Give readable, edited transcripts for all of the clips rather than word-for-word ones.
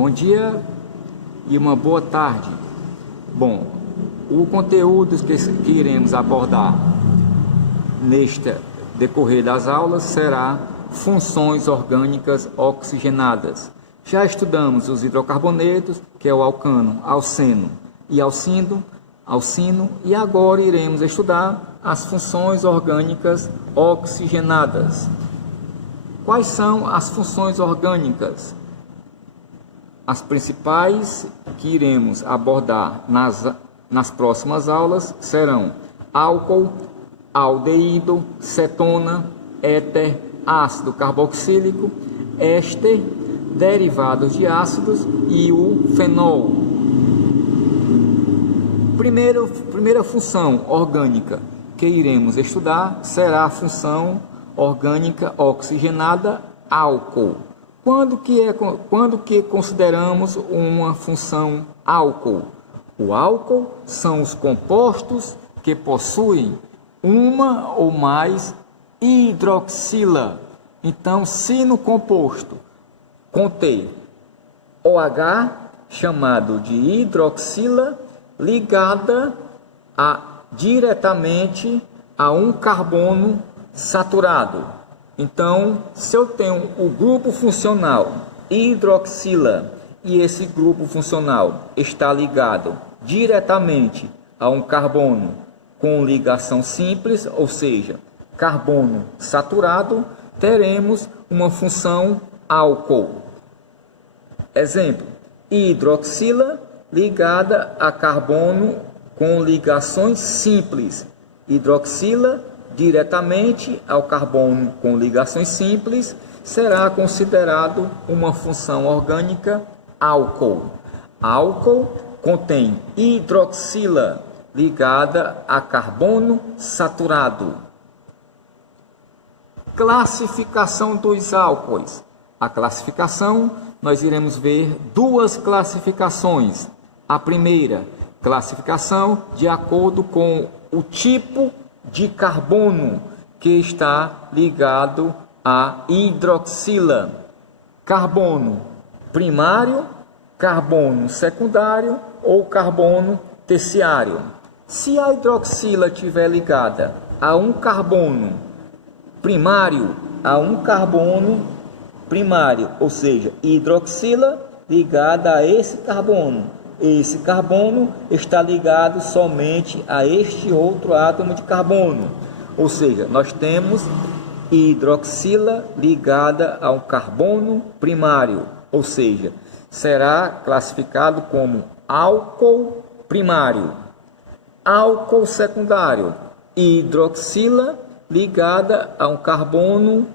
Bom dia e uma boa tarde. Bom, o conteúdo que iremos abordar neste decorrer das aulas será funções orgânicas oxigenadas. Já estudamos os hidrocarbonetos, que é o alcano, alceno e alcino, e agora iremos estudar as funções orgânicas oxigenadas. Quais são as funções orgânicas? As principais que iremos abordar nas próximas aulas serão álcool, aldeído, cetona, éter, ácido carboxílico, éster, derivados de ácidos e o fenol. Primeira função orgânica que iremos estudar será a função orgânica oxigenada álcool. Quando que consideramos uma função álcool? O álcool são os compostos que possuem uma ou mais hidroxila. Então, se no composto contém OH, chamado de hidroxila, ligada diretamente a um carbono saturado. Então, se eu tenho o grupo funcional hidroxila e esse grupo funcional está ligado diretamente a um carbono com ligação simples, ou seja, carbono saturado, teremos uma função álcool. Exemplo, hidroxila ligada a carbono com ligações simples. Hidroxila diretamente ao carbono com ligações simples será considerado uma função orgânica álcool. Álcool contém hidroxila ligada a carbono saturado. Classificação dos álcoois. A classificação, nós iremos ver duas classificações. A primeira, classificação de acordo com o tipo de carbono que está ligado à hidroxila. Carbono primário, carbono secundário ou carbono terciário. Se a hidroxila estiver ligada a um carbono primário, ou seja, hidroxila ligada a esse carbono está ligado somente a este outro átomo de carbono. Ou seja, nós temos hidroxila ligada a um carbono primário, ou seja, será classificado como álcool primário. Álcool secundário, hidroxila ligada a um carbono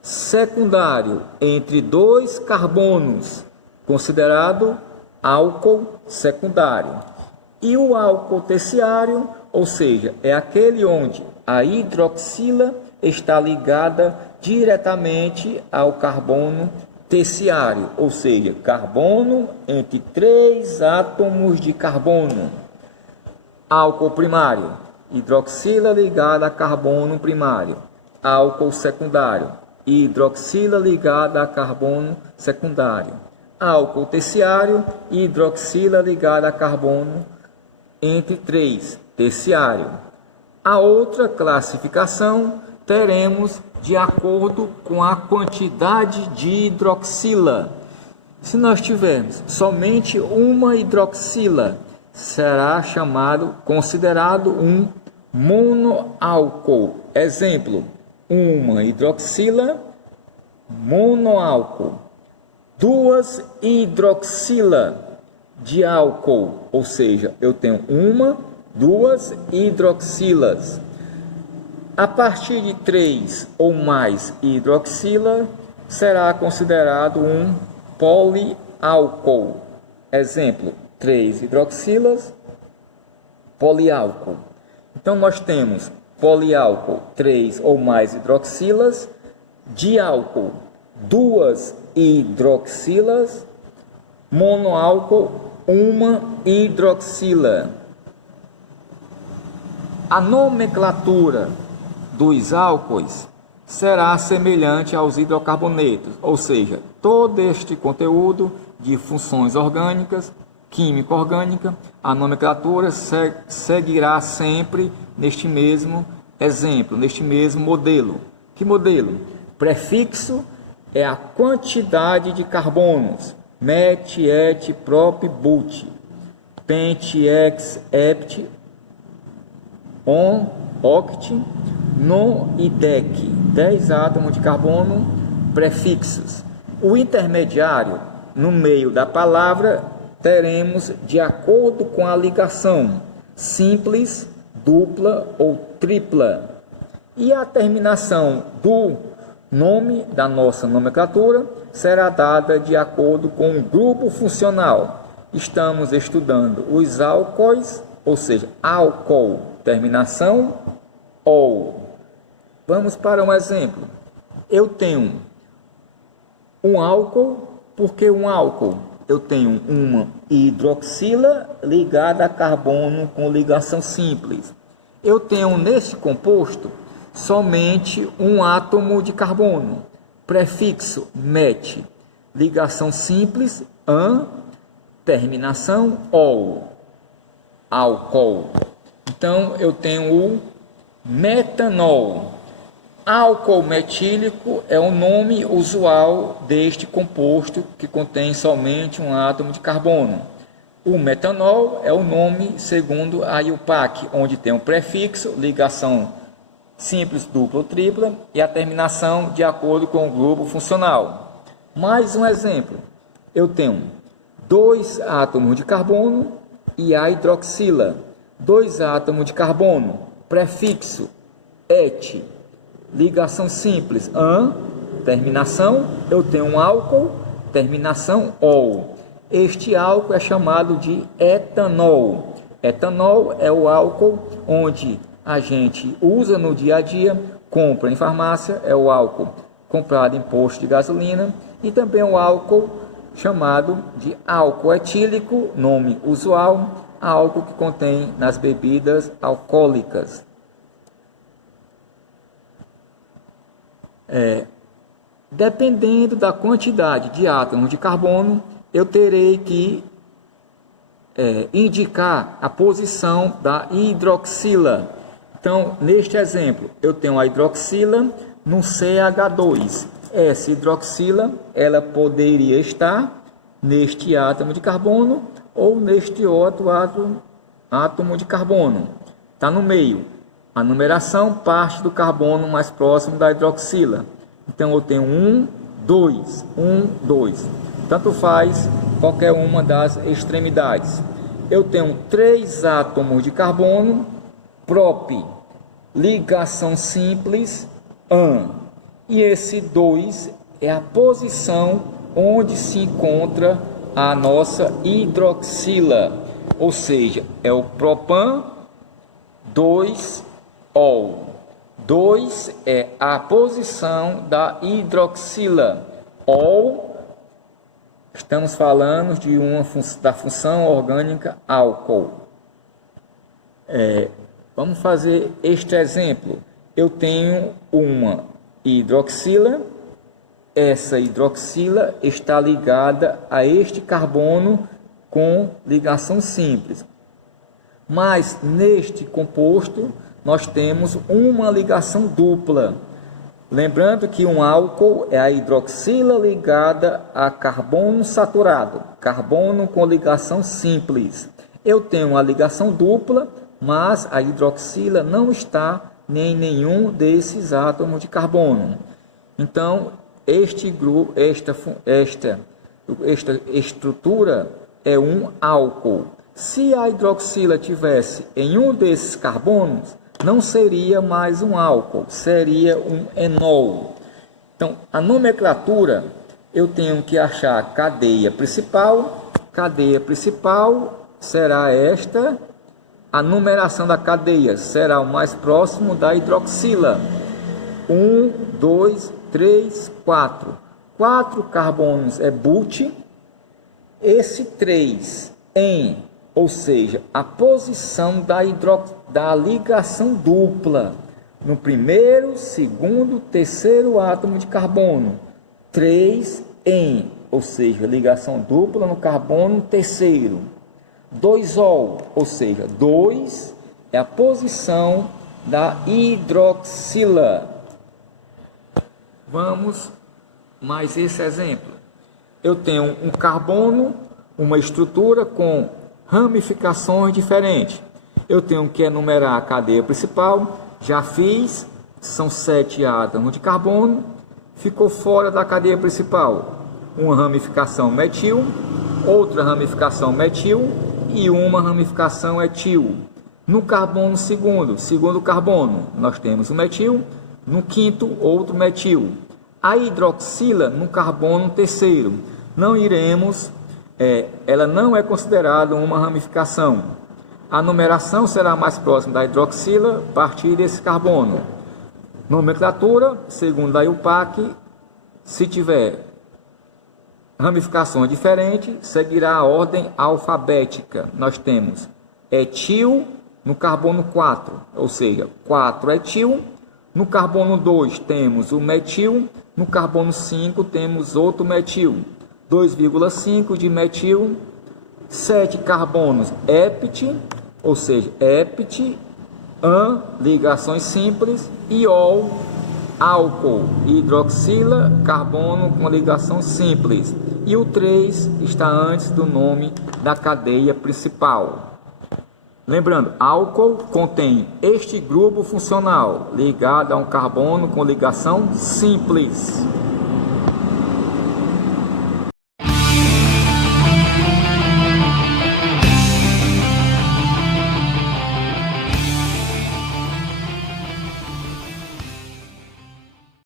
secundário entre dois carbonos, considerado álcool secundário. E o álcool terciário, ou seja, é aquele onde a hidroxila está ligada diretamente ao carbono terciário, ou seja, carbono entre três átomos de carbono. Álcool primário, hidroxila ligada a carbono primário. Álcool secundário, hidroxila ligada a carbono secundário. Álcool terciário, hidroxila ligada a carbono entre 3, terciário. A outra classificação teremos de acordo com a quantidade de hidroxila. Se nós tivermos somente uma hidroxila, será considerado um monoálcool. Exemplo, uma hidroxila monoálcool. Duas hidroxila de álcool, ou seja, eu tenho duas hidroxilas. A partir de 3 ou mais hidroxila, será considerado um poliálcool. Exemplo, 3 hidroxilas, poliálcool. Então, nós temos poliálcool, 3 ou mais hidroxilas, diálcool, 2 hidroxilas, monoálcool, 1 hidroxila. A nomenclatura dos álcoois será semelhante aos hidrocarbonetos, ou seja, todo este conteúdo de funções orgânicas, químico-orgânica, a nomenclatura seguirá sempre neste mesmo exemplo, neste mesmo modelo. Que modelo? Prefixo é a quantidade de carbonos, met, et, prop, but, pent, ex, hept, on, oct, non e dec, 10 átomos de carbono, prefixos. O intermediário, no meio da palavra, teremos de acordo com a ligação, simples, dupla ou tripla. E a terminação do nome da nossa nomenclatura será dada de acordo com o grupo funcional. Estamos estudando os álcoois, ou seja, álcool, terminação ol. Vamos para um exemplo. Eu tenho um álcool, porque um álcool? Eu tenho uma hidroxila ligada a carbono com ligação simples. Eu tenho neste composto somente um átomo de carbono, prefixo met, ligação simples an, terminação ol, álcool. Então eu tenho o metanol. Álcool metílico é o nome usual deste composto que contém somente um átomo de carbono. O metanol é o nome segundo a IUPAC, onde tem um prefixo, ligação simples, dupla ou tripla e a terminação de acordo com o grupo funcional. Mais um exemplo. Eu tenho 2 átomos de carbono e a hidroxila. 2 átomos de carbono, prefixo et, ligação simples an, terminação, eu tenho um álcool, terminação ol. Este álcool é chamado de etanol. Etanol é o álcool onde a gente usa no dia a dia, compra em farmácia, é o álcool comprado em posto de gasolina, e também o álcool chamado de álcool etílico, nome usual, álcool que contém nas bebidas alcoólicas. Dependendo da quantidade de átomos de carbono, eu terei que indicar a posição da hidroxila. Então, neste exemplo, eu tenho a hidroxila no CH2. Essa hidroxila, ela poderia estar neste átomo de carbono ou neste outro átomo de carbono. Está no meio. A numeração parte do carbono mais próximo da hidroxila. Então, eu tenho 1, 2, 1, 2. Tanto faz qualquer uma das extremidades. Eu tenho 3 átomos de carbono, prop, ligação simples, an. E esse 2 é a posição onde se encontra a nossa hidroxila. Ou seja, é o propan 2-ol. 2 é a posição da hidroxila. Ol, estamos falando de da função orgânica álcool. Vamos fazer este exemplo. Eu tenho uma hidroxila. Essa hidroxila está ligada a este carbono com ligação simples. Mas neste composto nós temos uma ligação dupla. Lembrando que um álcool é a hidroxila ligada a carbono saturado, carbono com ligação simples. Eu tenho uma ligação dupla, mas a hidroxila não está em nenhum desses átomos de carbono. Então, esta estrutura é um álcool. Se a hidroxila tivesse em um desses carbonos, não seria mais um álcool, seria um enol. Então, a nomenclatura, eu tenho que achar a cadeia principal. Cadeia principal será esta. A numeração da cadeia será o mais próximo da hidroxila. 1, 2, 3, 4. 4 carbonos é but. Esse 3 em, ou seja, a posição da ligação dupla no primeiro, segundo, terceiro átomo de carbono. 3 em, ou seja, ligação dupla no carbono terceiro. 2-ol, ou seja, 2 é a posição da hidroxila. Vamos mais esse exemplo. Eu tenho um carbono, uma estrutura com ramificações diferentes. Eu tenho que enumerar a cadeia principal, já fiz, são 7 átomos de carbono, ficou fora da cadeia principal uma ramificação metil, outra ramificação metil e uma ramificação etil. No carbono segundo carbono, nós temos o metil, no quinto, outro metil. A hidroxila no carbono terceiro, não iremos, ela não é considerada uma ramificação. A numeração será mais próxima da hidroxila a partir desse carbono. Nomenclatura, segundo a IUPAC, se tiver ramificações diferentes, seguirá a ordem alfabética. Nós temos etil no carbono 4, ou seja, 4-etil. No carbono 2 temos o metil, no carbono 5 temos outro metil, 2,5 de metil, 7 carbonos epit, ou seja, epit, an, ligações simples, iol, álcool, hidroxila, carbono com ligação simples. E o 3 está antes do nome da cadeia principal. Lembrando, álcool contém este grupo funcional ligado a um carbono com ligação simples.